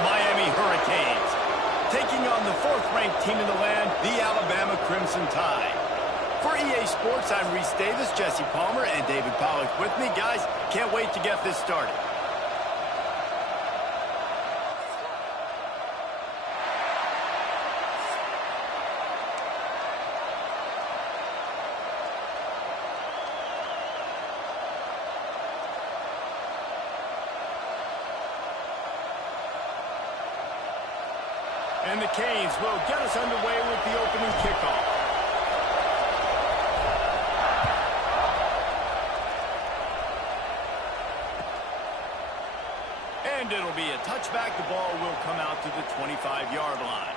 Miami Hurricanes. Taking on the fourth-ranked team in the land, the Alabama Crimson Tide. For EA Sports, I'm Reese Davis, Jesse Palmer, and David Pollack with me. Guys, can't wait to get this started. And the Canes will get us underway with the opening kickoff. And it'll be a touchback. The ball will come out to the 25-yard line.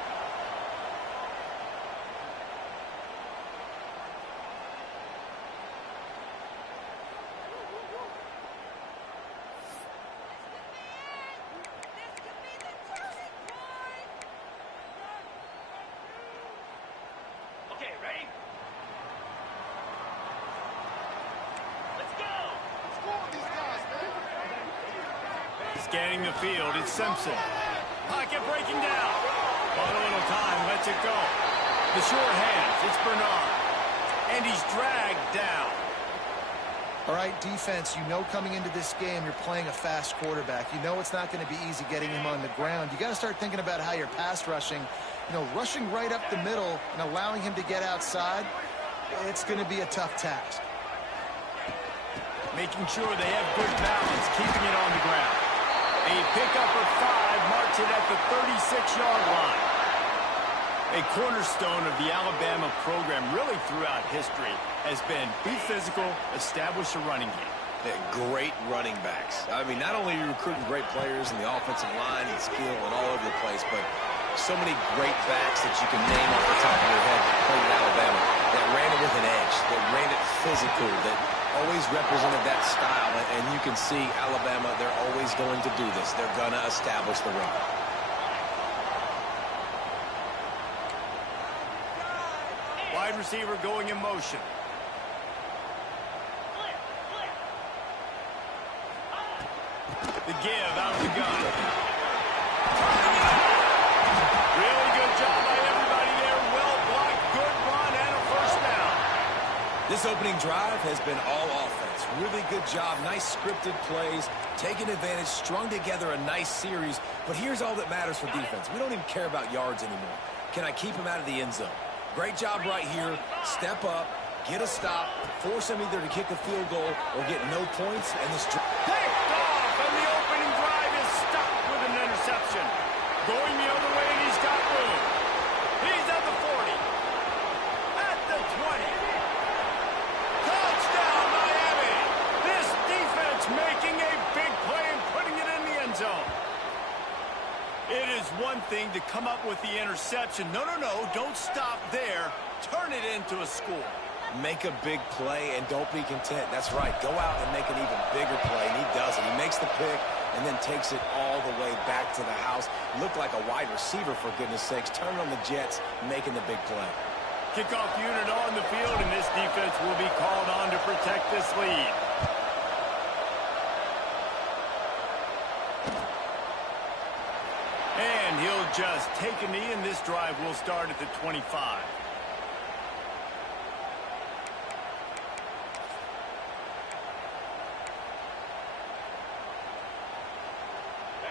Scanning the field, it's Simpson. Pocket breaking down. On a little time, lets it go. The short hands, it's Bernard. And he's dragged down. All right, defense, you know coming into this game you're playing a fast quarterback. You know it's not going to be easy getting him on the ground. You got to start thinking about how you're pass rushing. You know, rushing right up the middle and allowing him to get outside, it's going to be a tough task. Making sure they have good balance, keeping it on the ground. A pickup of 5, marks it at the 36-yard line. A cornerstone of the Alabama program really throughout history has been be physical, establish a running game. They're great running backs. I mean, not only are you recruiting great players in the offensive line and skill and all over the place, but so many great backs that you can name off the top of your head that played at Alabama, that ran it with an edge, that ran it physical, that always represented that style. And you can see Alabama, they're always going to do this. They're going to establish the run. Wide receiver going in motion. The give out of the gun. Really good job by everybody there. Well blocked, good run, and a first down. This opening drive has been all offense. Really good job, nice scripted plays, taking advantage, strung together a nice series. But here's all that matters for defense. We don't even care about yards anymore. Can I keep him out of the end zone? Great job right here. Step up, get a stop, force him either to kick a field goal or get no points. And this picked off, and the opening drive is stopped with an interception. Going the other way, and he's got room. He's at the 40. At the 20. Touchdown, Miami. This defense making a big play and putting it in the end zone. It is one thing to come up with the interception. No, don't stop there. Turn it into a score. Make a big play and don't be content. That's right. Go out and make an even bigger play, and he does it. He makes the pick and then takes it all the way back to the house. Looked like a wide receiver, for goodness sakes. Turning on the Jets, making the big play. Kickoff unit on the field, and this defense will be called on to protect this lead. And he'll just take a knee, and this drive will start at the 25.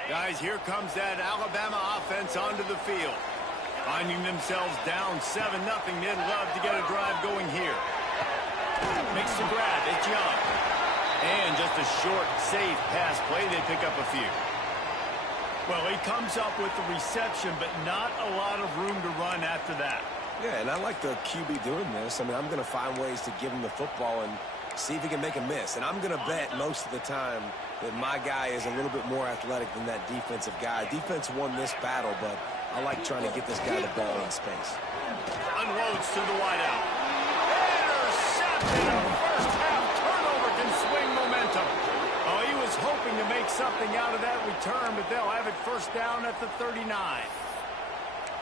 Guys, here comes that Alabama offense onto the field. Finding themselves down 7-0. They'd love to get a drive going here. Makes the grab. It's Young. And just a short, safe pass play. They pick up a few. Well, he comes up with the reception, but not a lot of room to run after that. Yeah, and I like the QB doing this. I mean, I'm going to find ways to give him the football and see if he can make a miss. And I'm going to bet most of the time that my guy is a little bit more athletic than that defensive guy. Defense won this battle, but I like trying to get this guy the ball in space. Unloads to the wideout. Intercepted. A first half turnover can swing momentum. Oh, he was hoping to make something out of that return, but they'll have it first down at the 39.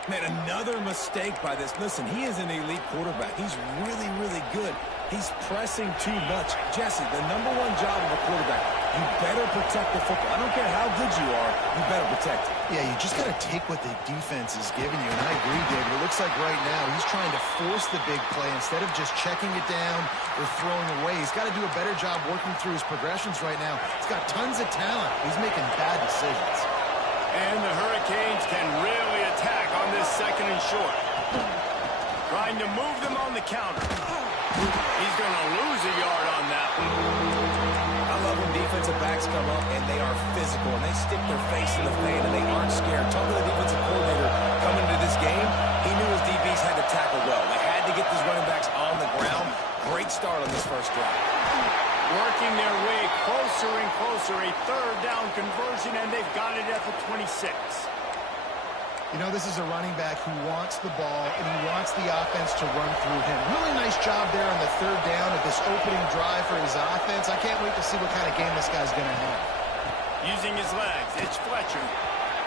Man, another mistake by this. Listen, he is an elite quarterback. He's really, really good. He's pressing too much. Jesse, the #1 job of a quarterback You better protect the football. I don't care how good you are, you better protect it. Yeah, you just got to take what the defense is giving you. And I agree, David. It looks like right now he's trying to force the big play instead of just checking it down or throwing away. He's got to do a better job working through his progressions right now. He's got tons of talent. He's making bad decisions. And the Hurricanes can really attack on this second and short. Trying to move them on the counter. He's going to lose a yard on that one. I love when defensive backs come up and they are physical and they stick their face in the fan and they aren't scared. Talking to the defensive coordinator coming into this game, he knew his DBs had to tackle well. They had to get these running backs on the ground. Great start on this first drive. Working their way closer and closer, a third down conversion, and they've got it at the 26. You know, this is a running back who wants the ball, and he wants the offense to run through him. Really nice job there on the third down of this opening drive for his offense. I can't wait to see what kind of game this guy's going to have. Using his legs, it's Fletcher.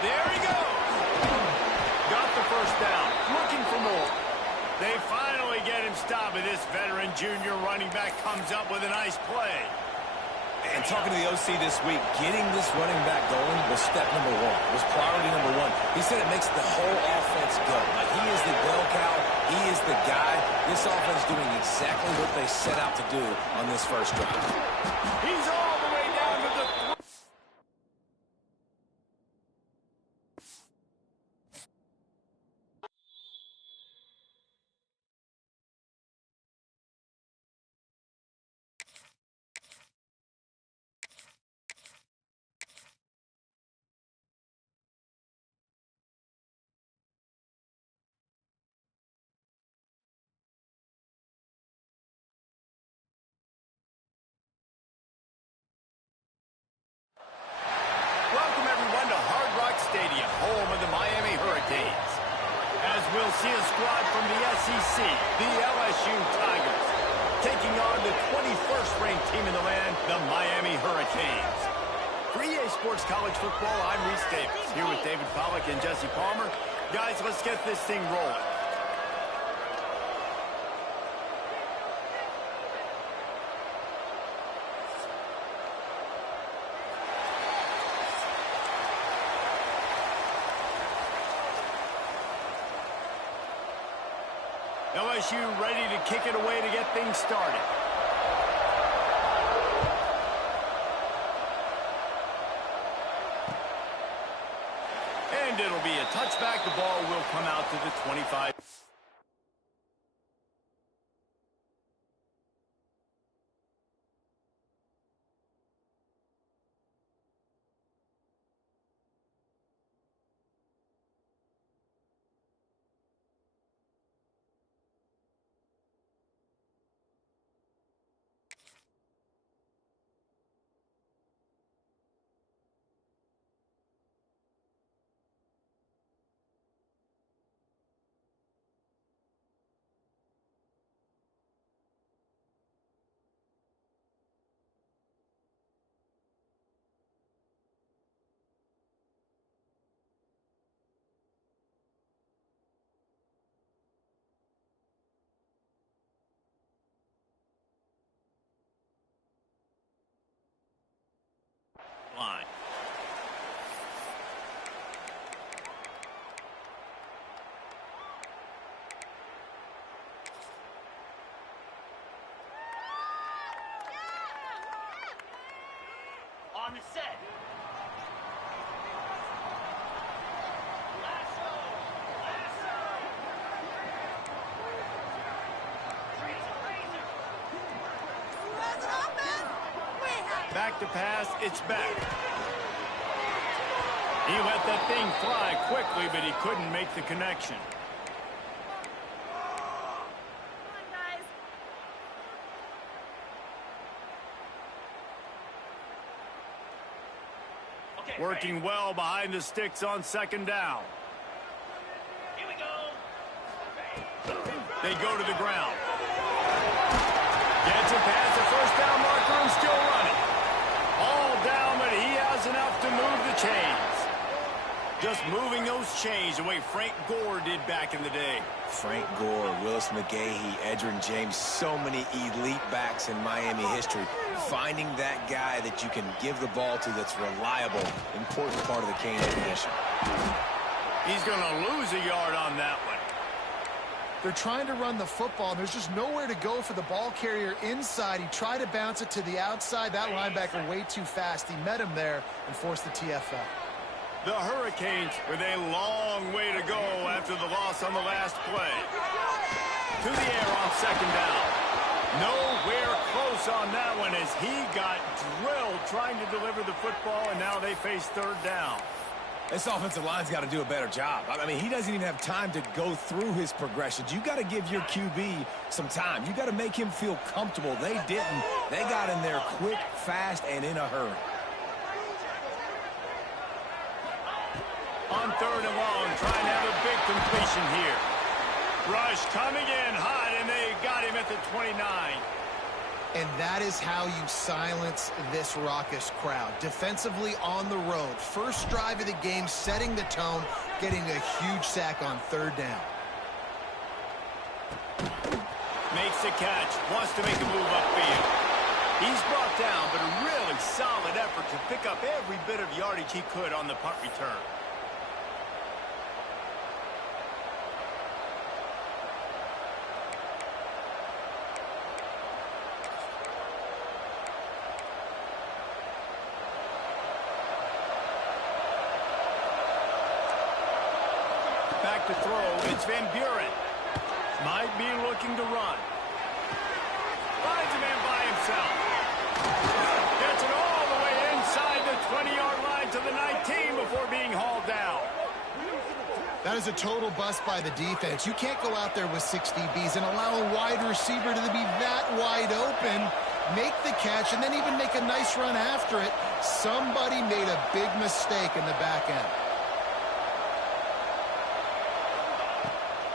There he goes. Got the first down, looking for more. They finally get him stopped, and this veteran junior running back comes up with a nice play. And talking to the OC this week, getting this running back going was step number one, was priority number one. He said it makes the whole offense go. Like, he is the bell cow. He is the guy. This offense doing exactly what they set out to do on this first drive. He's all the way down to the... Welcome, everyone, to Hard Rock Stadium, home of the Miami Hurricanes. As we'll see a squad from the SEC, the LSU Tigers, taking on the 21st-ranked team in the land, the Miami Hurricanes. For EA Sports College Football, I'm Reese Davis, here with David Pollack and Jesse Palmer. Guys, let's get this thing rolling. LSU ready to kick it away to get things started. And it'll be a touchback. The ball will come out to the 25. Line. On the set. Back to pass, it's back. He let that thing fly quickly, but he couldn't make the connection. Working well behind the sticks on second down. Here we go. They go to the ground. Gets it past the first down marker and still running. All down, but he has enough to move the chains. Just moving those chains the way Frank Gore did back in the day. Frank Gore, Willis McGahee, Edgerrin James, so many elite backs in Miami history. Finding that guy that you can give the ball to that's reliable, important part of the cane tradition. He's going to lose a yard on that one. They're trying to run the football, and there's just nowhere to go for the ball carrier inside. He tried to bounce it to the outside. That linebacker way too fast. He met him there and forced the TFL. The Hurricanes with a long way to go after the loss on the last play. To the air on second down. Nowhere close on that one as he got drilled trying to deliver the football, and now they face third down. This offensive line's got to do a better job. I mean, he doesn't even have time to go through his progressions. You got to give your QB some time. You got to make him feel comfortable. They didn't. They got in there quick, fast, and in a hurry. On third and long, trying to have a big completion here. Rush coming in hot, and they got him at the 29. And that is how you silence this raucous crowd. Defensively on the road. First drive of the game, setting the tone, getting a huge sack on third down. Makes the catch, wants to make a move upfield. He's brought down, but a really solid effort to pick up every bit of yardage he could on the punt return. Back to throw, it's Van Buren. Might be looking to run. Finds a man by himself. Gets it all the way inside the 20-yard line to the 19 before being hauled down. That is a total bust by the defense. You can't go out there with 6 DBs and allow a wide receiver to be that wide open, make the catch, and then even make a nice run after it. Somebody made a big mistake in the back end.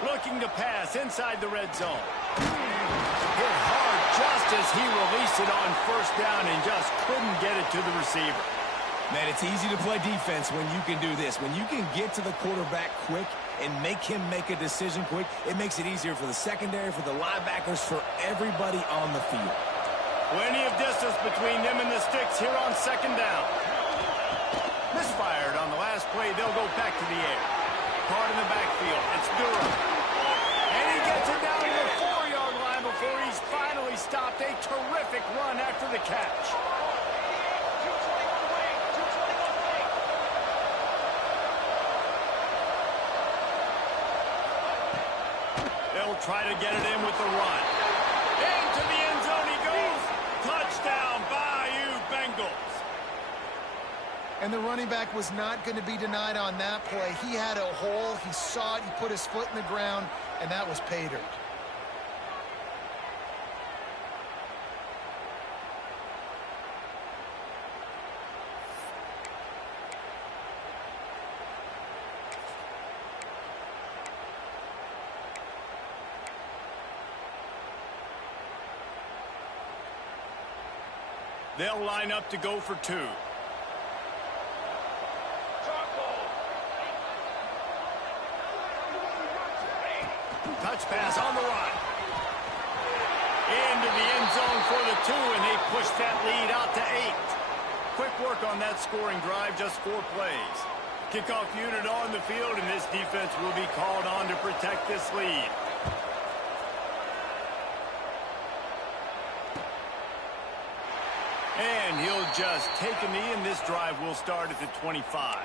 Looking to pass inside the red zone. Hit hard just as he released it on first down and just couldn't get it to the receiver. Man, it's easy to play defense when you can do this. When you can get to the quarterback quick and make him make a decision quick, it makes it easier for the secondary, for the linebackers, for everybody on the field. Plenty of distance between them and the sticks here on second down. Misfired on the last play. They'll go back to the air. Card in the backfield. It's Durham. And he gets it down to the 4-yard line before he's finally stopped. A terrific run after the catch. They'll try to get it in with the run. Into the end zone he goes. Touchdown, Bayou Bengals. And the running back was not going to be denied on that play. He had a hole. He saw it. He put his foot in the ground, and that was pay dirt. They'll line up to go for 2. Touch pass on the run. Into the end zone for the 2, and they push that lead out to 8. Quick work on that scoring drive, just 4 plays. Kickoff unit on the field, and this defense will be called on to protect this lead. And he'll just take a knee, and this drive will start at the 25.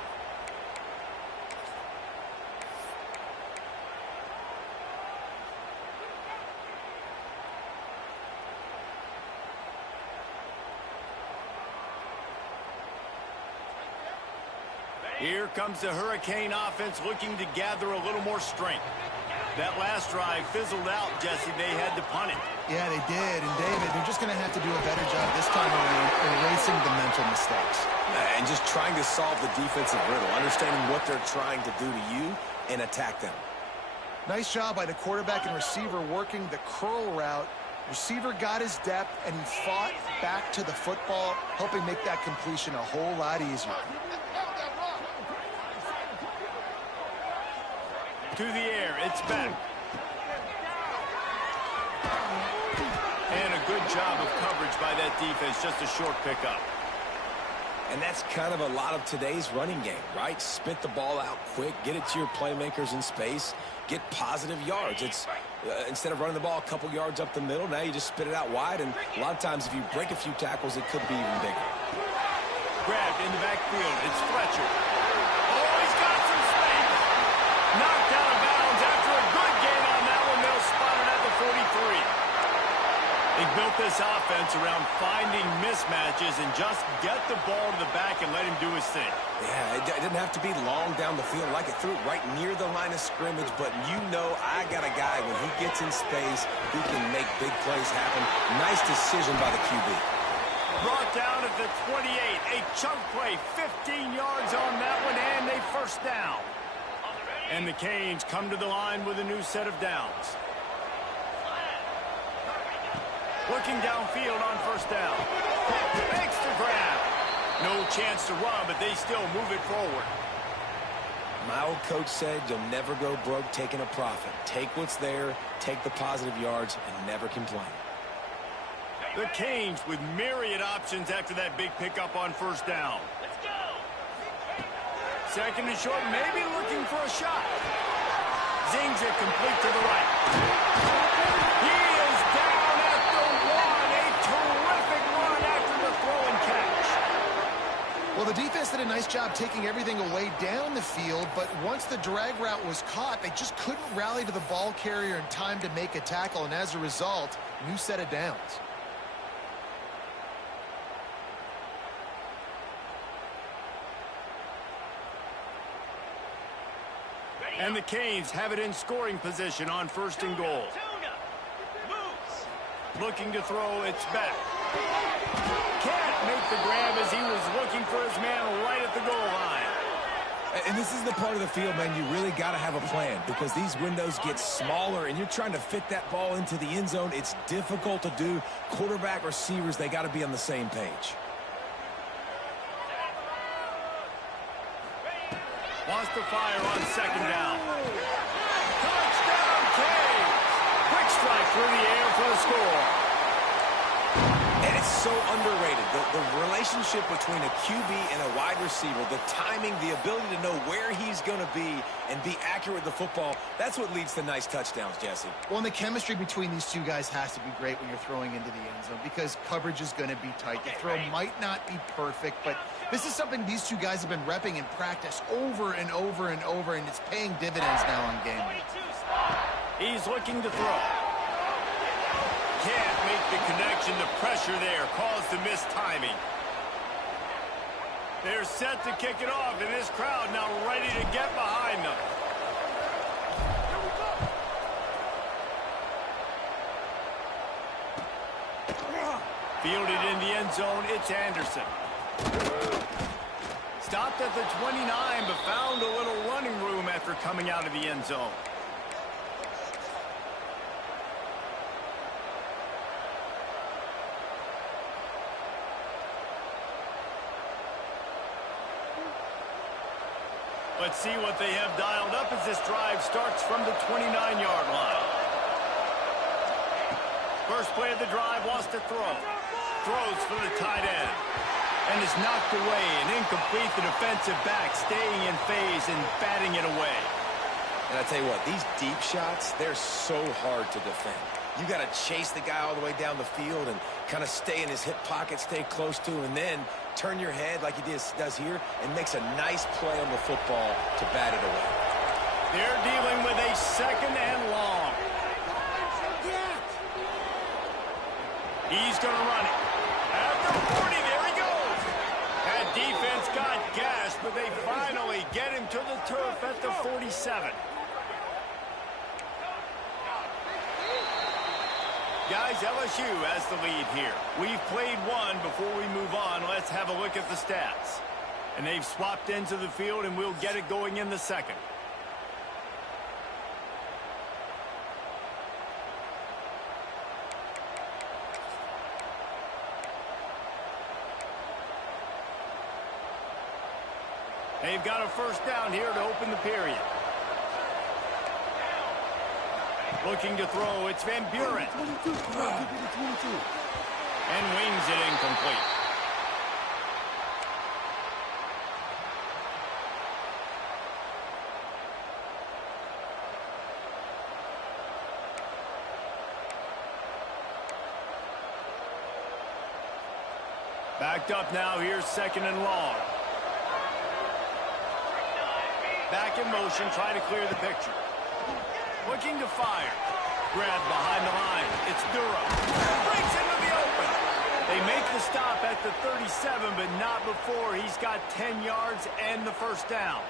Here comes the Hurricane offense looking to gather a little more strength. That last drive fizzled out, Jesse. They had to punt it. Yeah, they did. And, David, they're just going to have to do a better job this time around erasing the mental mistakes. And just trying to solve the defensive riddle, understanding what they're trying to do to you and attack them. Nice job by the quarterback and receiver working the curl route. Receiver got his depth, and he fought back to the football, helping make that completion a whole lot easier. To the air, it's back. And a good job of coverage by that defense, just a short pickup. And that's kind of a lot of today's running game, right? Spit the ball out quick, get it to your playmakers in space, get positive yards. It's instead of running the ball a couple yards up the middle, now you just spit it out wide, and a lot of times if you break a few tackles, it could be even bigger. Grabbed in the backfield, it's Fletcher. Oh, he's got some space. Knocked out of bounds after a good gain on that one. They'll spot it at the 43. They built this offense around finding mismatches and just get the ball to the back and let him do his thing. Yeah, it didn't have to be long down the field. Like it threw it right near the line of scrimmage, but you know I got a guy when he gets in space who can make big plays happen. Nice decision by the QB. Brought down at the 28. A chunk play, 15 yards on that one, and a first down. And the Canes come to the line with a new set of downs. Looking downfield on first down. Makes the grab. No chance to run, but they still move it forward. My old coach said you'll never go broke taking a profit. Take what's there, take the positive yards, and never complain. The Canes with myriad options after that big pickup on first down. Let's go. Second and short, maybe looking for a shot. Zings it complete to the right. He is down at the one. A terrific run after the throw and catch. Well, the defense did a nice job taking everything away down the field, but once the drag route was caught, they just couldn't rally to the ball carrier in time to make a tackle, and as a result, new set of downs. And the Canes have it in scoring position on first and goal. Looking to throw, it's back. Can't make the grab as he was looking for his man right at the goal line. And this is the part of the field, man, you really got to have a plan because these windows get smaller and you're trying to fit that ball into the end zone. It's difficult to do. Quarterback, receivers, they got to be on the same page. Wants to fire on second down. Touchdown, Canes! Quick strike through the air for the score. And it's so underrated. The relationship between a QB and a wide receiver, the timing, the ability to know where he's going to be and be accurate with the football, that's what leads to nice touchdowns, Jesse. Well, and the chemistry between these two guys has to be great when you're throwing into the end zone because coverage is going to be tight. The throw might not be perfect, but this is something these two guys have been repping in practice over and over and over, and it's paying dividends now on game day. He's looking to throw. Can't make the connection. The pressure there caused the missed timing. They're set to kick it off, and this crowd now ready to get behind them. Fielded in the end zone, it's Anderson. Stopped at the 29, but found a little running room after coming out of the end zone. Let's see what they have dialed up as this drive starts from the 29-yard line. First play of the drive, wants to throw. Throws for the tight end. And is knocked away and incomplete. The defensive back staying in phase and batting it away. And I tell you what, these deep shots, they're so hard to defend. You got to chase the guy all the way down the field and kind of stay in his hip pocket, stay close to him, and then turn your head like he does here and makes a nice play on the football to bat it away. They're dealing with a second and long. He's going to run it. At the 40, there he goes. That defense got gashed, but they finally get him to the turf at the 47. Guys, LSU has the lead here. We've played one before we move on. Let's have a look at the stats. And they've swapped into the field, and we'll get it going in the second. They've got a first down here to open the period. Looking to throw, it's Van Buren. And wings it incomplete. Backed up now, here's 2nd and long. Back in motion, trying to clear the picture. Looking to fire. Grabbed behind the line. It's Durham. Breaks into the open. They make the stop at the 37, but not before he's got 10 yards and the first down.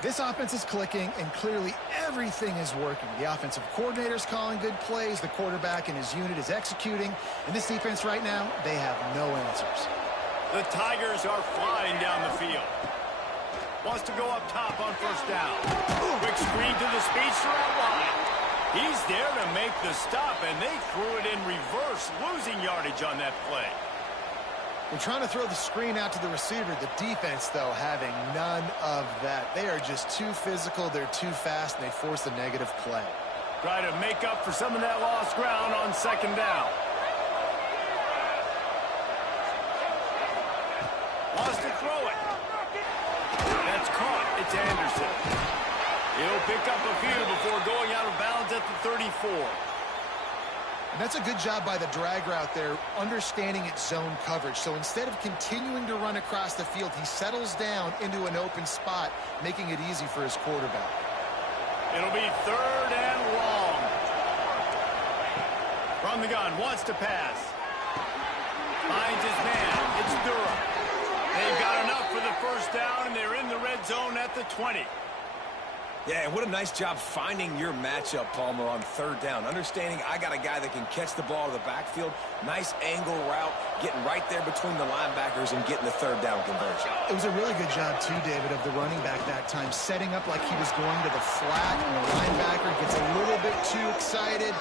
This offense is clicking, and clearly everything is working. The offensive coordinator's calling good plays. The quarterback and his unit is executing. And this defense right now, they have no answers. The Tigers are flying down the field. Wants to go up top on first down. Quick screen to the speedster out wide. He's there to make the stop, and they threw it in reverse, losing yardage on that play. They're trying to throw the screen out to the receiver. The defense, though, having none of that. They are just too physical. They're too fast, and they force a negative play. Try to make up for some of that lost ground on 2nd down. Wants to throw it. That's caught. It's Anderson. He'll pick up a few before going out of bounds at the 34. And that's a good job by the drag route there, understanding its zone coverage. So instead of continuing to run across the field, he settles down into an open spot, making it easy for his quarterback. It'll be 3rd and long. From the gun, wants to pass. Finds his man. It's Durham. They've got enough for the first down, and they're in the red zone at the 20. Yeah, and what a nice job finding your matchup, Palmer, on 3rd down. Understanding I got a guy that can catch the ball to the backfield. Nice angle route, getting right there between the linebackers and getting the 3rd down conversion. It was a really good job, too, David, of the running back that time, setting up like he was going to the flat, and the linebacker gets a little bit too excited.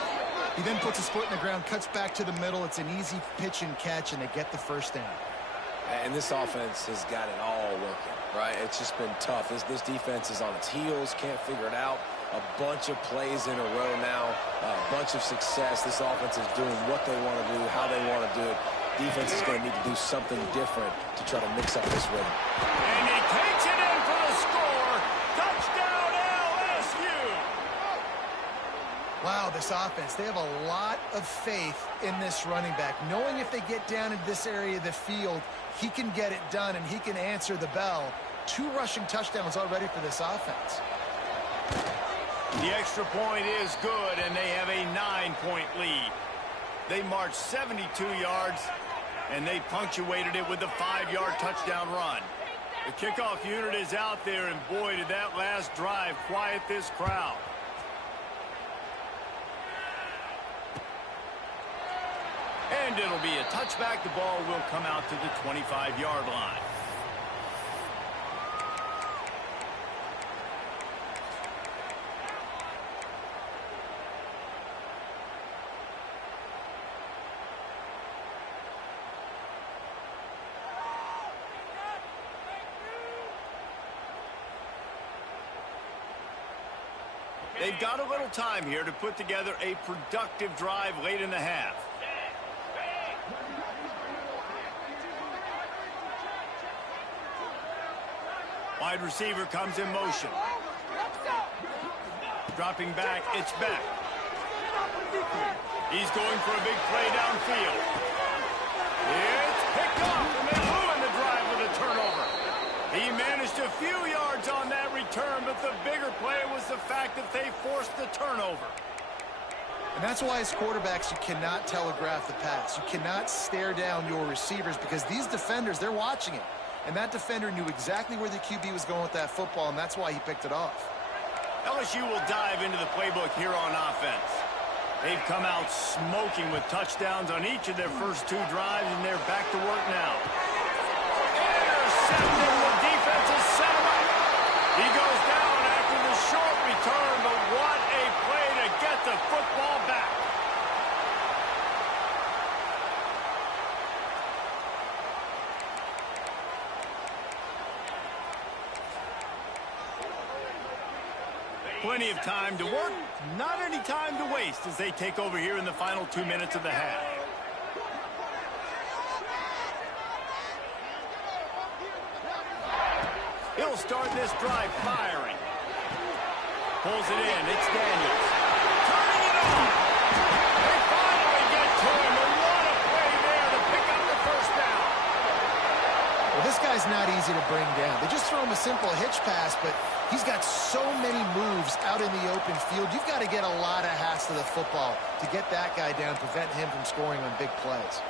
He then puts his foot in the ground, cuts back to the middle. It's an easy pitch and catch, and they get the first down. And this offense has got it all working, right? It's just been tough. This defense is on its heels, can't figure it out. A bunch of plays in a row now, a bunch of success. This offense is doing what they want to do, how they want to do it. Defense is going to need to do something different to try to mix up this rhythm. And he takes it in for the score. Touchdown, LSU! Wow, this offense, they have a lot of faith in this running back, knowing if they get down in this area of the field, he can get it done and he can answer the bell. 2 rushing touchdowns already for this offense. The extra point is good, and they have a 9-point lead. They marched 72 yards, and they punctuated it with a 5-yard touchdown run. The kickoff unit is out there, and boy, did that last drive quiet this crowd. And it'll be a touchback. The ball will come out to the 25-yard line. They've got a little time here to put together a productive drive late in the half. Wide receiver comes in motion. Dropping back, it's Beck. He's going for a big play downfield. It's picked off, and they ruin the drive with a turnover. He managed a few yards on that return, but the bigger play was the fact that they forced the turnover. And that's why as quarterbacks, you cannot telegraph the pass. You cannot stare down your receivers because these defenders, they're watching it. And that defender knew exactly where the QB was going with that football, and that's why he picked it off. LSU will dive into the playbook here on offense. They've come out smoking with touchdowns on each of their first 2 drives, and they're back to work now. Intercepted. The defense has set him up. He goes down after the short return, but what a play to get the football back. Plenty of time to work, not any time to waste as they take over here in the final 2 minutes of the half. He'll start this drive firing. Pulls it in. It's Daniels. Turning it on. They finally get to him. And what a play there to pick up the first down. Well, this guy's not easy to bring down. They just throw him a simple hitch pass, but he's got so many moves out in the open field. You've got to get a lot of hats to the football to get that guy down, prevent him from scoring on big plays.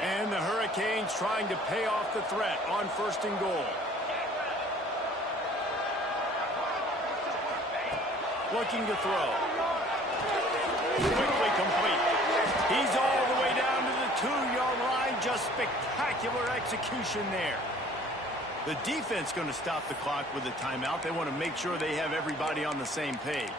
And the Hurricanes trying to pay off the threat on 1st and goal. Looking to throw. Quickly complete. He's all the way down to the 2-yard line. Just spectacular execution there. The defense going to stop the clock with a timeout. They want to make sure they have everybody on the same page.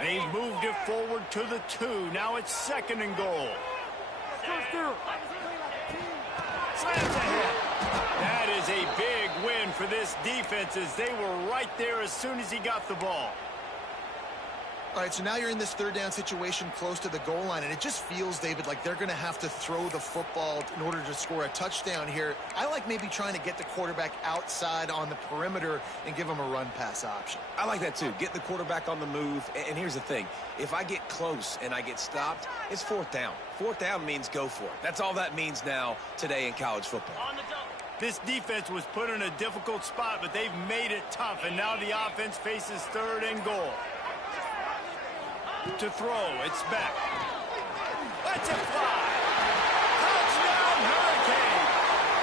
They've moved it forward to the 2. Now it's 2nd and goal. Slams ahead. That is a big win for this defense as they were right there as soon as he got the ball. All right, so now you're in this 3rd down situation close to the goal line, and it just feels, David, like they're going to have to throw the football in order to score a touchdown here. I like maybe trying to get the quarterback outside on the perimeter and give him a run-pass option. I like that, too. Get the quarterback on the move. And here's the thing. If I get close and I get stopped, it's 4th down. 4th down means go for it. That's all that means now today in college football. This defense was put in a difficult spot, but they've made it tough, and now the offense faces 3rd and goal. To throw, it's back. Let's it fly. Touchdown, Hurricane.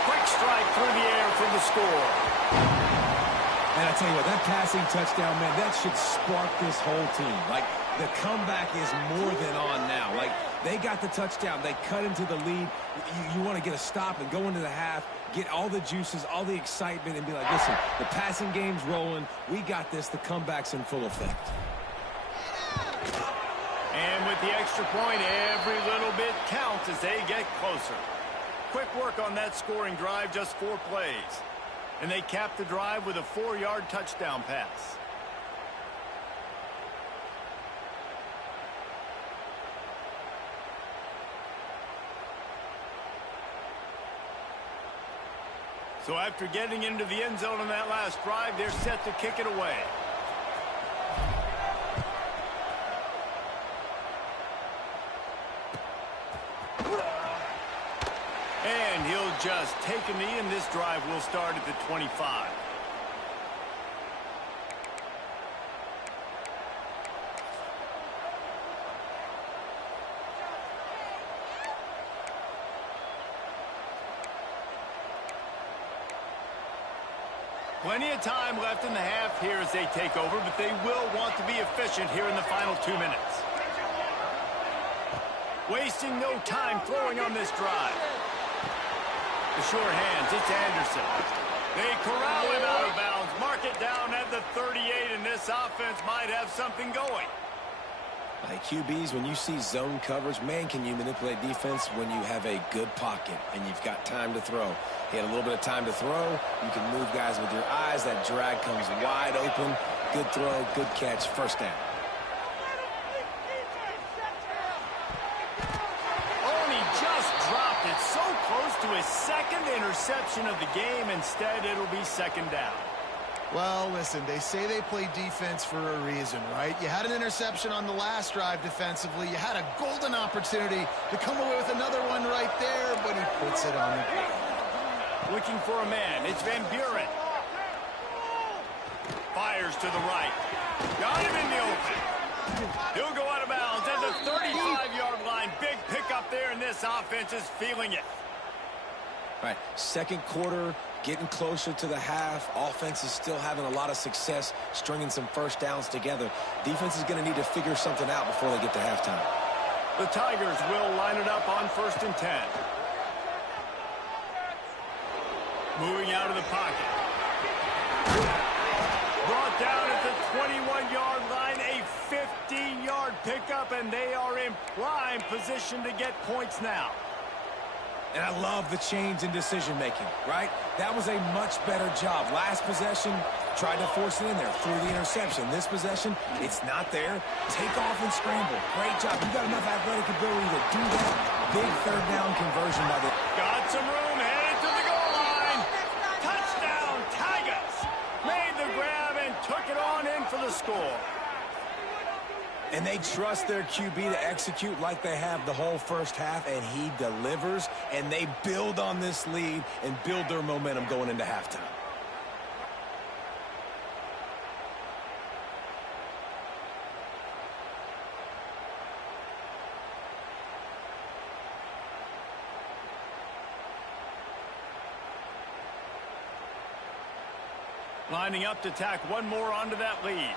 Quick strike through the air for the score. And I tell you what, that passing touchdown, man, that should spark this whole team. Like, the comeback is more than on now. Like, they got the touchdown. They cut into the lead. You want to get a stop and go into the half, get all the juices, all the excitement, and be like, listen, the passing game's rolling. We got this. The comeback's in full effect. And with the extra point, every little bit counts as they get closer. Quick work on that scoring drive, just 4 plays. And they cap the drive with a 4-yard touchdown pass. So after getting into the end zone on that last drive, they're set to kick it away. And he'll just take a knee, and this drive will start at the 25. Plenty of time left in the half here as they take over, but they will want to be efficient here in the final 2 minutes. Wasting no time throwing on this drive. The sure hands, it's Anderson. They corral him out of bounds, mark it down at the 38, and this offense might have something going. Like QBs, when you see zone coverage, man, can you manipulate defense when you have a good pocket and you've got time to throw. He had a little bit of time to throw. You can move guys with your eyes. That drag comes wide open. Good throw, good catch, 1st down. So close to his 2nd interception of the game. Instead, it'll be 2nd down. Well, listen, they say they play defense for a reason, right? You had an interception on the last drive defensively. You had a golden opportunity to come away with another one right there, but he puts it on the ground. Looking for a man. It's Van Buren. Fires to the right. Got him in the open. He'll go out of bounds at the 35-yard line. Big pickup there, and this offense is feeling it. All right, 2nd quarter, getting closer to the half. Offense is still having a lot of success stringing some 1st downs together. Defense is going to need to figure something out before they get to halftime. The Tigers will line it up on 1st and 10. Moving out of the pocket. Brought down at the 21-yard line, a 15-yard pickup, and they are in prime position to get points now. And I love the change in decision-making, right? That was a much better job. Last possession, tried to force it in there, threw the interception. This possession, it's not there. Take off and scramble. Great job. You got enough athletic ability to do that. Big third down conversion by the... Got some room, headed to the goal line. Touchdown, Tigers. Made the grab and took it on in for the score. And they trust their QB to execute like they have the whole first half, and he delivers, and they build on this lead and build their momentum going into halftime. Lining up to tack one more onto that lead.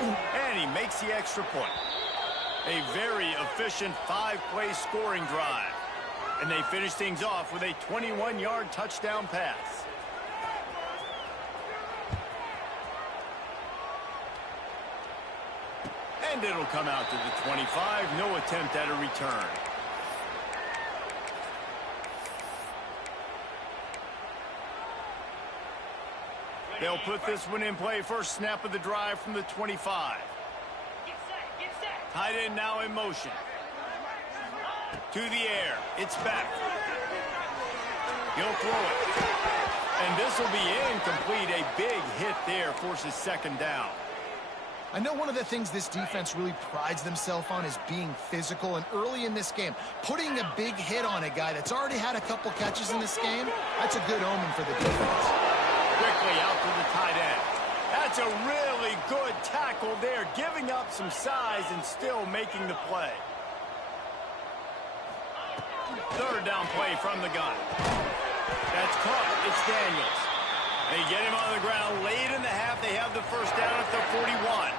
And he makes the extra point. A very efficient 5-play scoring drive. And they finish things off with a 21-yard touchdown pass. And it'll come out to the 25. No attempt at a return. They'll put this one in play. First snap of the drive from the 25. Tight end now in motion. To the air. It's back. He'll throw it. And this will be incomplete. A big hit there forces second down. I know one of the things this defense really prides themselves on is being physical, and early in this game, putting a big hit on a guy that's already had a couple catches in this game, that's a good omen for the defense. Quickly out to the tight end. That's a really good tackle there, giving up some size and still making the play. Third down play from the gun. That's caught. It's Daniels. They get him on the ground late in the half. They have the first down at the 41.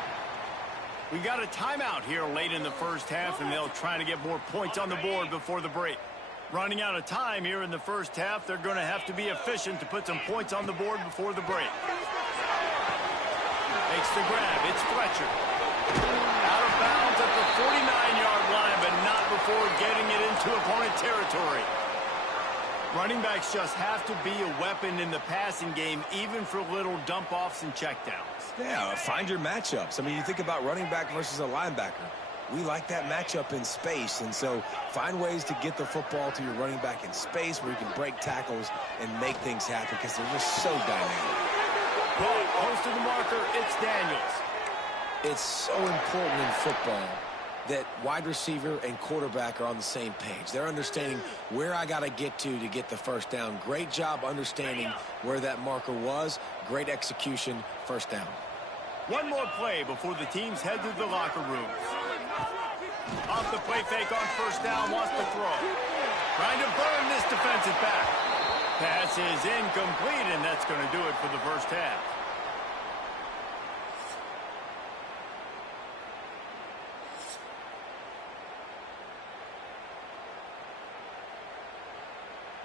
We got a timeout here late in the first half, and they'll try to get more points on the board before the break. Running out of time here in the first half. They're going to have to be efficient to put some points on the board before the break. Makes the grab. It's Fletcher. Out of bounds at the 49-yard line, but not before getting it into opponent territory. Running backs just have to be a weapon in the passing game, even for little dump-offs and checkdowns. Yeah, find your matchups. I mean, you think about running back versus a linebacker. We like that matchup in space, and so find ways to get the football to your running back in space where you can break tackles and make things happen because they're just so dynamic. Well, close to the marker, it's Daniels. It's so important in football that wide receiver and quarterback are on the same page. They're understanding where I got to get the first down. Great job understanding where that marker was. Great execution, first down. One more play before the teams head to the locker rooms. Off the play fake on first down, wants to throw. Trying to burn this defensive back. Pass is incomplete, and that's going to do it for the first half.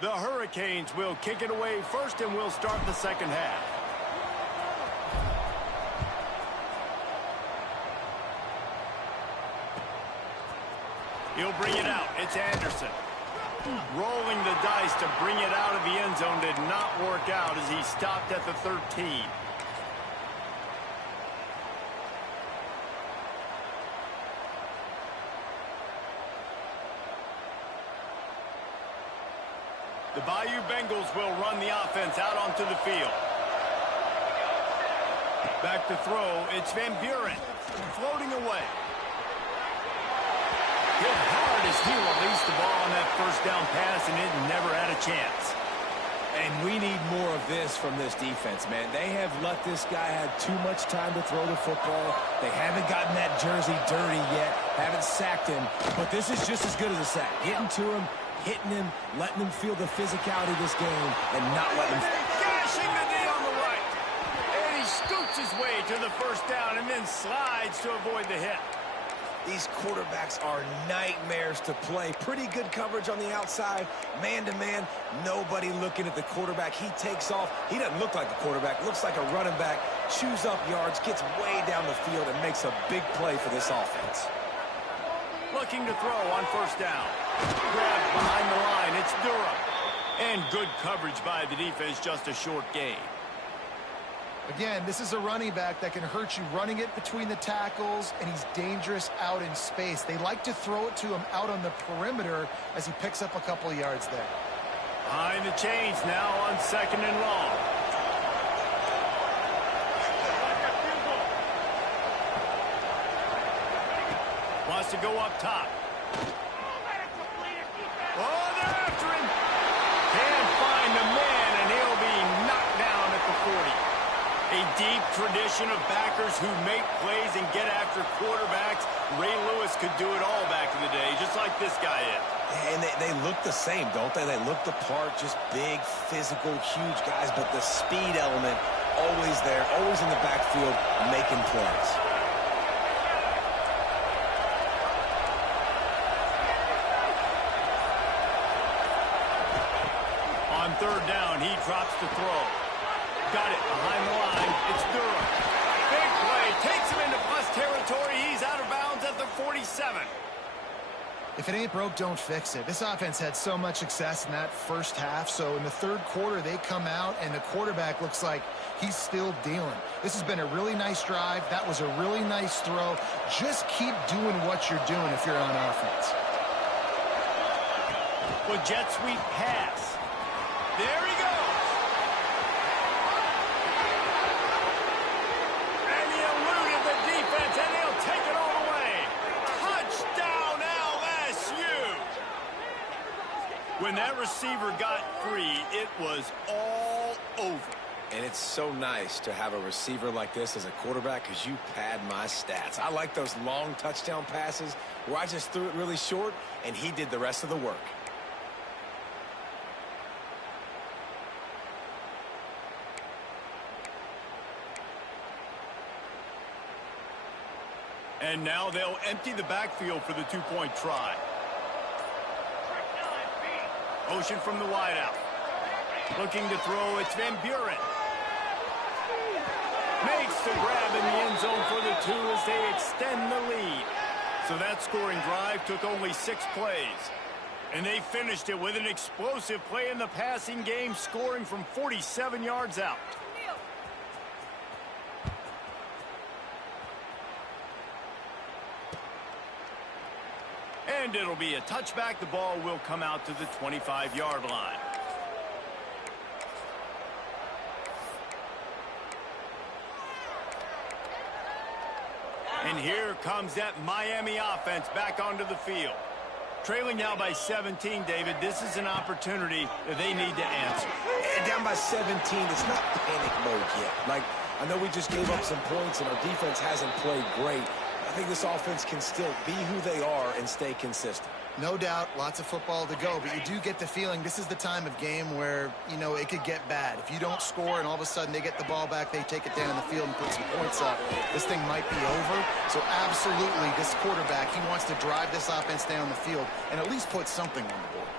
The Hurricanes will kick it away first, and we'll start the second half. He'll bring it out. It's Anderson. Rolling the dice to bring it out of the end zone did not work out as he stopped at the 13. The Bayou Bengals will run the offense out onto the field. Back to throw. It's Van Buren floating away. Hit hard as he released the ball on that first down pass, and it never had a chance. And we need more of this from this defense, man. They have let this guy have too much time to throw the football. They haven't gotten that jersey dirty yet, haven't sacked him. But this is just as good as a sack. Getting to him, hitting him, letting him feel the physicality of this game, and not letting him... Gashing the knee on the right. And he scoots his way to the first down and then slides to avoid the hit. These quarterbacks are nightmares to play. Pretty good coverage on the outside. Man-to-man, nobody looking at the quarterback. He takes off. He doesn't look like a quarterback. Looks like a running back. Chews up yards, gets way down the field, and makes a big play for this offense. Looking to throw on first down. Grabbed behind the line. It's Durham. And good coverage by the defense, just a short gain. Again, this is a running back that can hurt you running it between the tackles, and he's dangerous out in space. They like to throw it to him out on the perimeter as he picks up a couple of yards there. Behind the chains now on 2nd and long. Wants to go up top. Oh, they're after him. Can't find the man, and he'll be knocked down at the 40. A deep tradition of backers who make plays and get after quarterbacks. Ray Lewis could do it all back in the day, just like this guy is. And they look the same, don't they? They look the part, just big, physical, huge guys, but the speed element always there, always in the backfield, making plays. On 3rd down, he drops to throw. Got it behind the line. It's Durham. Big play. Takes him into plus territory. He's out of bounds at the 47. If it ain't broke, don't fix it. This offense had so much success in that first half, so in the 3rd quarter, they come out, and the quarterback looks like he's still dealing. This has been a really nice drive. That was a really nice throw. Just keep doing what you're doing if you're on offense. Well, jet sweep pass. There he goes. And he eluded the defense, and he'll take it all the way. Touchdown, LSU. When that receiver got free, it was all over. And it's so nice to have a receiver like this as a quarterback because you pad my stats. I like those long touchdown passes where I just threw it really short, and he did the rest of the work. And now they'll empty the backfield for the 2-point try. Motion from the wideout. Looking to throw, it's Van Buren. Makes the grab in the end zone for the 2 as they extend the lead. So that scoring drive took only 6 plays. And they finished it with an explosive play in the passing game, scoring from 47 yards out. And it'll be a touchback. The ball will come out to the 25-yard line. And here comes that Miami offense back onto the field. Trailing now by 17, David. This is an opportunity that they need to answer. And down by 17, it's not panic mode yet. Like, I know we just gave up some points and our defense hasn't played great. I think this offense can still be who they are and stay consistent. No doubt, lots of football to go, but you do get the feeling this is the time of game where, you know, it could get bad. If you don't score and all of a sudden they get the ball back, they take it down in the field and put some points up, this thing might be over. So absolutely, this quarterback, he wants to drive this offense down the field and at least put something on the board.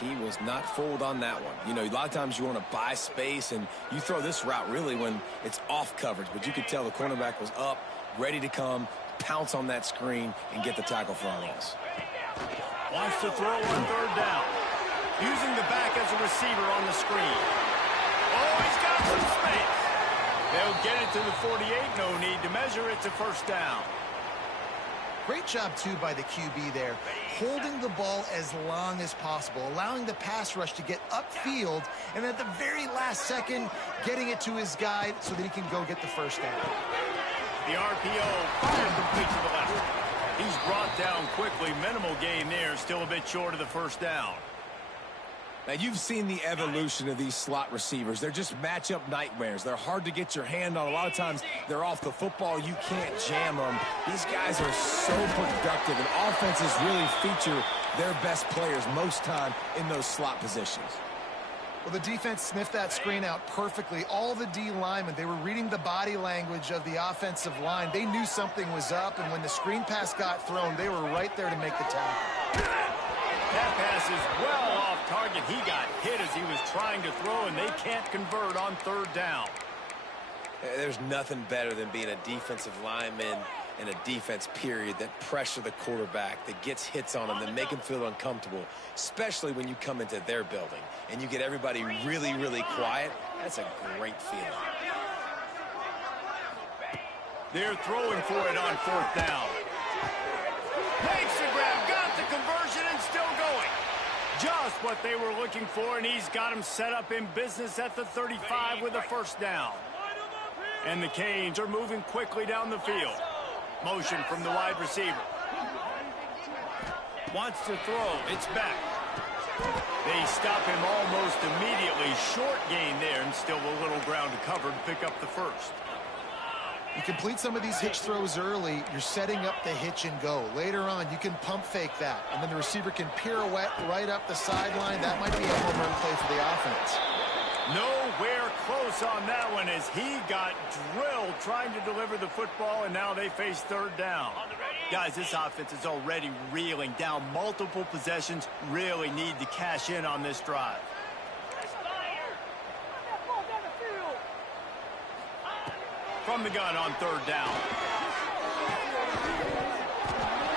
He was not fooled on that one. You know, a lot of times you want to buy space, and you throw this route really when it's off coverage, but you could tell the cornerback was up, ready to come, pounce on that screen, and get the tackle for a loss. Wants to throw on 3rd down. Using the back as a receiver on the screen. Oh, he's got some space. They'll get it to the 48. No need to measure it to 1st down. Great job, too, by the QB there, holding the ball as long as possible, allowing the pass rush to get upfield, and at the very last second, getting it to his guy so that he can go get the 1st down. The RPO fired complete to the left. He's brought down quickly. Minimal gain there, still a bit short of the 1st down. Now, you've seen the evolution of these slot receivers. They're just matchup nightmares. They're hard to get your hand on. A lot of times, they're off the football. You can't jam them. These guys are so productive, and offenses really feature their best players most time in those slot positions. Well, the defense sniffed that screen out perfectly. All the D linemen, they were reading the body language of the offensive line. They knew something was up, and when the screen pass got thrown, they were right there to make the tackle. That pass is well off target. He got hit as he was trying to throw, and they can't convert on third down. There's nothing better than being a defensive lineman in a defense period that pressure the quarterback, that gets hits on him, that make him feel uncomfortable, especially when you come into their building and you get everybody really, really quiet. That's a great feeling. They're throwing for it on fourth down. Makes the grab, got the conversion, and still going. Just what they were looking for, and he's got him set up in business at the 35 with a first down. And the Canes are moving quickly down the field. Motion from the wide receiver. Wants to throw. It's back. They stop him almost immediately. Short gain there, and still a little ground to cover to pick up the first. You complete some of these hitch throws early, you're setting up the hitch and go. Later on, you can pump fake that, and then the receiver can pirouette right up the sideline. That might be a home run play for the offense. Nowhere close on that one as he got drilled trying to deliver the football, and now they face third down. Guys, this offense is already reeling down multiple possessions. Really need to cash in on this drive. From the gun on third down.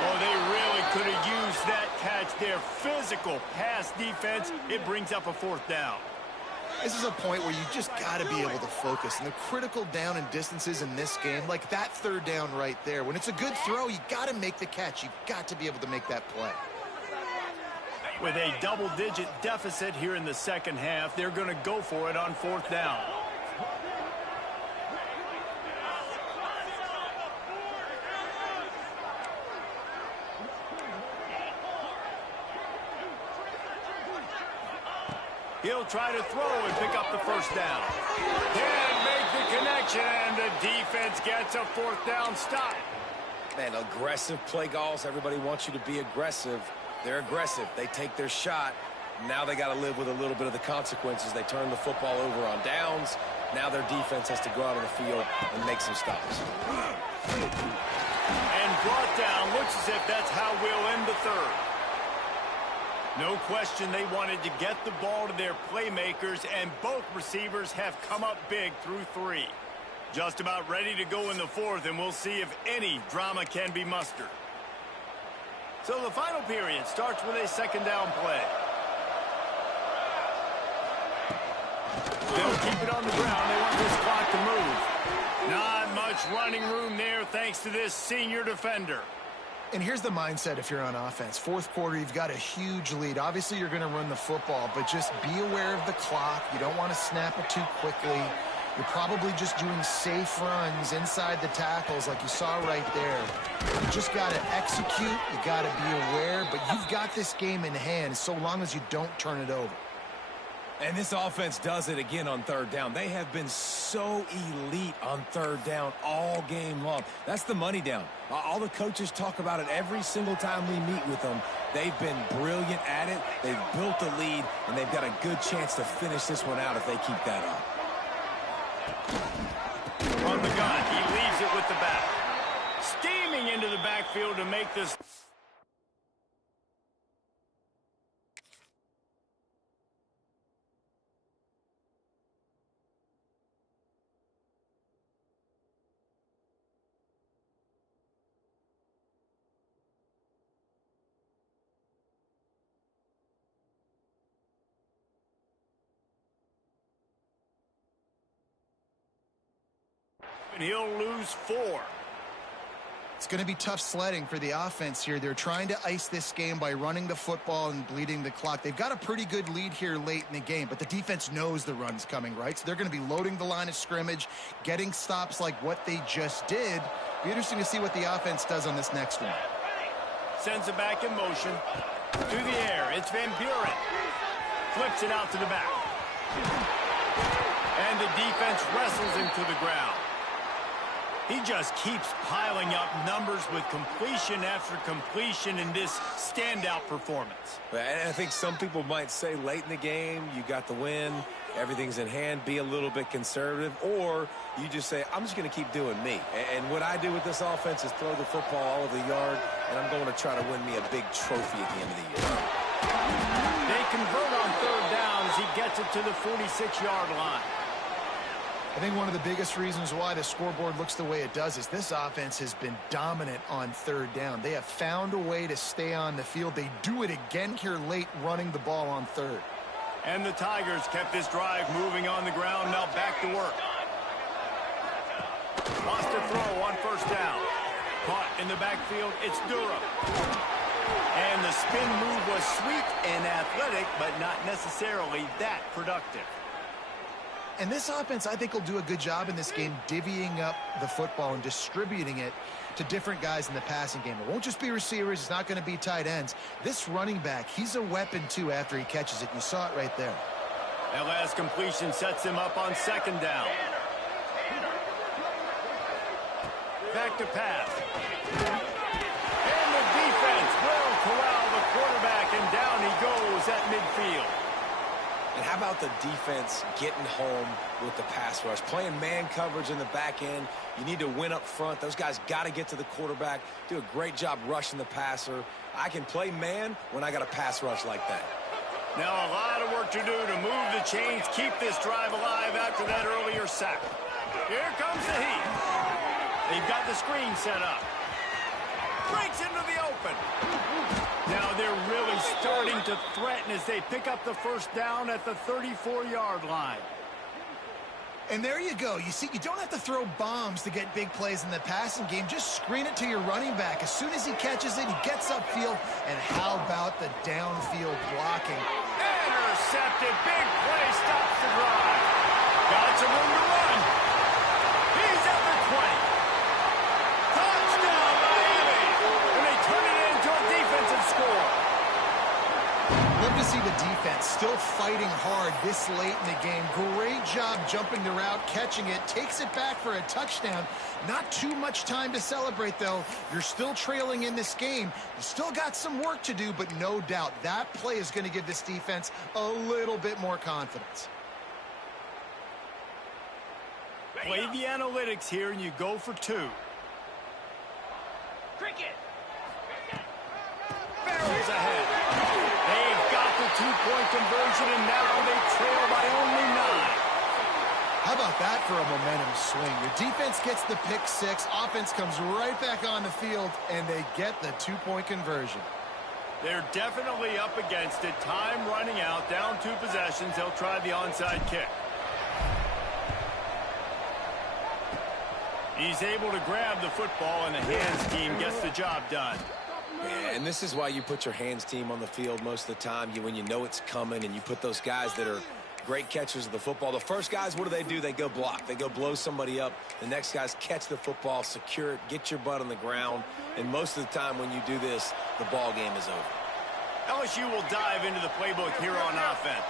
Oh, they really could have used that catch there. Physical pass defense. It brings up a fourth down. This is a point where you just got to be able to focus. And the critical down and distances in this game, like that third down right there, when it's a good throw, you got to make the catch. You got to be able to make that play. With a double-digit deficit here in the second half, they're going to go for it on fourth down. He'll try to throw and pick up the first down. Can't make the connection, and the defense gets a fourth down stop. Man, aggressive play calls. Everybody wants you to be aggressive. They're aggressive. They take their shot. Now they got to live with a little bit of the consequences. They turn the football over on downs. Now their defense has to go out on the field and make some stops. And brought down. Looks as if that's how we'll end the third. No question they wanted to get the ball to their playmakers, and both receivers have come up big through three. Just about ready to go in the fourth, and we'll see if any drama can be mustered. So the final period starts with a second down play. They'll keep it on the ground. They want this clock to move. Not much running room there thanks to this senior defender. And here's the mindset if you're on offense. Fourth quarter, you've got a huge lead. Obviously, you're going to run the football, but just be aware of the clock. You don't want to snap it too quickly. You're probably just doing safe runs inside the tackles like you saw right there. You just got to execute. You got to be aware, but you've got this game in hand so long as you don't turn it over. And this offense does it again on third down. They have been so elite on third down all game long. That's the money down. All the coaches talk about it every single time we meet with them. They've been brilliant at it. They've built the lead, and they've got a good chance to finish this one out if they keep that up. From the gun, he leaves it with the back. Steaming into the backfield to make this. And he'll lose 4. It's going to be tough sledding for the offense here. They're trying to ice this game by running the football and bleeding the clock. They've got a pretty good lead here late in the game, but the defense knows the run's coming, right? So they're going to be loading the line of scrimmage, getting stops like what they just did. Be interesting to see what the offense does on this next one. Sends it back in motion. To the air. It's Van Buren. Flips it out to the back. And the defense wrestles him to the ground. He just keeps piling up numbers with completion after completion in this standout performance. And I think some people might say late in the game, you got the win, everything's in hand, be a little bit conservative, or you just say, I'm just going to keep doing me. And what I do with this offense is throw the football all over the yard, and I'm going to try to win me a big trophy at the end of the year. They convert on third down as he gets it to the 46-yard line. I think one of the biggest reasons why the scoreboard looks the way it does is this offense has been dominant on third down. They have found a way to stay on the field. They do it again here late, running the ball on third. And the Tigers kept this drive moving on the ground. Now back to work. Lost a throw on first down. Caught in the backfield, it's Durham. And the spin move was sweet and athletic, but not necessarily that productive. And this offense, I think, will do a good job in this game divvying up the football and distributing it to different guys in the passing game. It won't just be receivers. It's not going to be tight ends. This running back, he's a weapon, too, after he catches it. You saw it right there. That last completion sets him up on second down. Back to pass. And the defense will corral the quarterback, and down he goes at midfield. And how about the defense getting home with the pass rush? Playing man coverage in the back end. You need to win up front. Those guys got to get to the quarterback. Do a great job rushing the passer. I can play man when I got a pass rush like that. Now a lot of work to do to move the chains, keep this drive alive after that earlier sack. Here comes the heat. They've got the screen set up. Breaks into the open. Now they're really starting to threaten as they pick up the first down at the 34-yard line. And there you go. You see, you don't have to throw bombs to get big plays in the passing game. Just screen it to your running back. As soon as he catches it, he gets upfield. And how about the downfield blocking? Intercepted. Big play stops the drive. Got some room to run. He's at the 20. Touchdown, Miami. And they turn it into a defensive score. Love to see the defense still fighting hard this late in the game. Great job jumping the route, catching it, takes it back for a touchdown. Not too much time to celebrate, though. You're still trailing in this game. You still got some work to do, but no doubt that play is going to give this defense a little bit more confidence. Play the analytics here, and you go for two. Cricket. Barrels ahead. They've got the two-point conversion, and now they trail by only 9. How about that for a momentum swing? Your defense gets the pick six, offense comes right back on the field, and they get the two-point conversion. They're definitely up against it. Time running out, down 2 possessions. They'll try the onside kick. He's able to grab the football, and the hands team gets the job done. Yeah, and this is why you put your hands team on the field most of the time. When you know it's coming, and you put those guys that are great catchers of the football. The first guys, what do? They go block. They go blow somebody up. The next guys catch the football, secure it, get your butt on the ground. And most of the time when you do this, the ball game is over. LSU will dive into the playbook here on offense.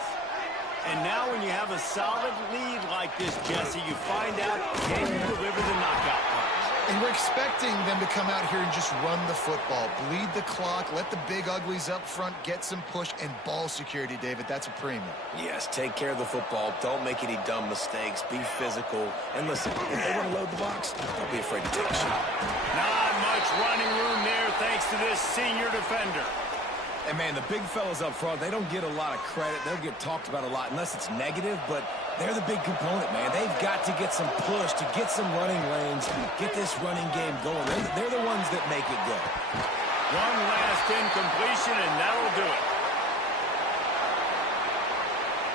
And now when you have a solid lead like this, Jesse, you find out, can you deliver the knockout punch? And we're expecting them to come out here and just run the football, bleed the clock, let the big uglies up front get some push, and ball security, David. That's a premium. Yes, take care of the football. Don't make any dumb mistakes. Be physical. And listen, if they want to load the box, don't be afraid to take a shot. Not much running room there thanks to this senior defender. And, man, the big fellas up front, they don't get a lot of credit. They'll get talked about a lot unless it's negative, but they're the big component, man. They've got to get some push, to get some running lanes, get this running game going. They're the ones that make it go. One last incompletion, and that'll do it.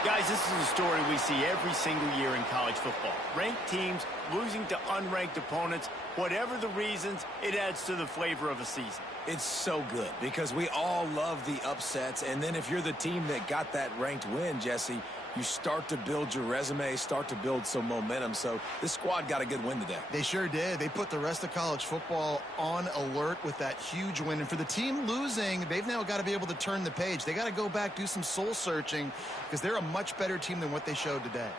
Guys, this is a story we see every single year in college football. Ranked teams losing to unranked opponents. Whatever the reasons, it adds to the flavor of a season. It's so good because we all love the upsets. And then if you're the team that got that ranked win, Jesse, you start to build your resume, start to build some momentum. So this squad got a good win today. They sure did. They put the rest of college football on alert with that huge win. And for the team losing, they've now got to be able to turn the page. They got to go back, do some soul searching, because they're a much better team than what they showed today.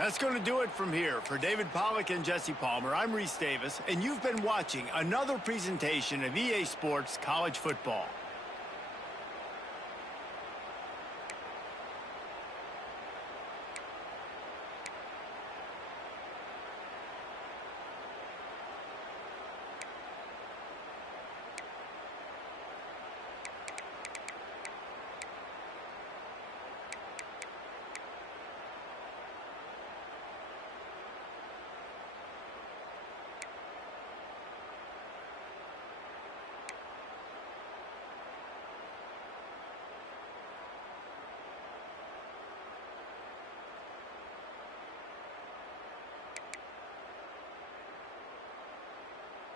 That's going to do it from here. For David Pollack and Jesse Palmer, I'm Reese Davis, and you've been watching another presentation of EA Sports College Football.